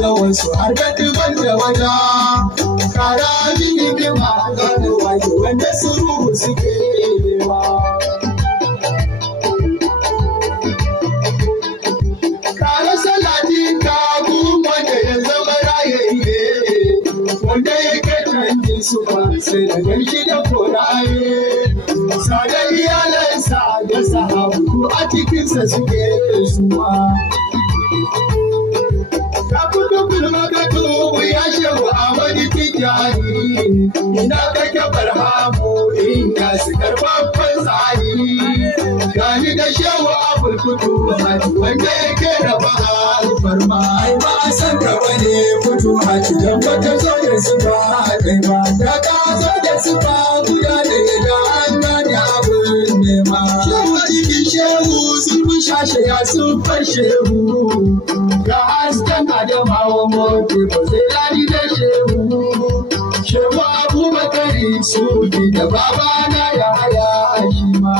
ga wasu har da duban da wata kara mini bima da wake wanda su ruhu suke nema kara salatin ka kuma da ya zama rayayye wanda yake canji su ba sai da garki da koraye sada iyalansa da sahabu a cikinsa suke suwa ka fito gulma ka tubu ya shehu a wani tijjani ina kake barhamu in ya su karfafan tsari gani da shehu a bulkutu wanda yake raba alfarma ai ba a san ka bane fito a cikin wata zo da su ba ɗai ba da ka zo da su ba guda da ya ga an gane abin nema shehu cikin shehu sun fi shashe ya sun far shehu ga hasken adamawa moke ba zai dadi da shehu shehu abubakari su da babana ya haya shi ma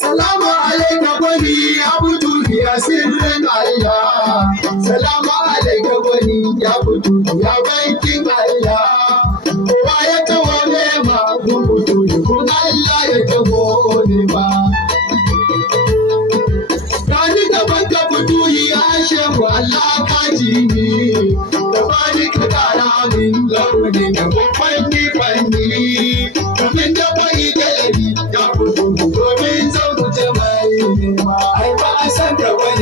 salamu alaika gwani abudu ya sirrin Allah salamu alaika gwani ya budu ya bankin Allah kowa ya tawo nema gubutu kun Allah ya tawo nema Kani gaban ka fito ya shehu Allah ka ji ni da bani ka kara min launin da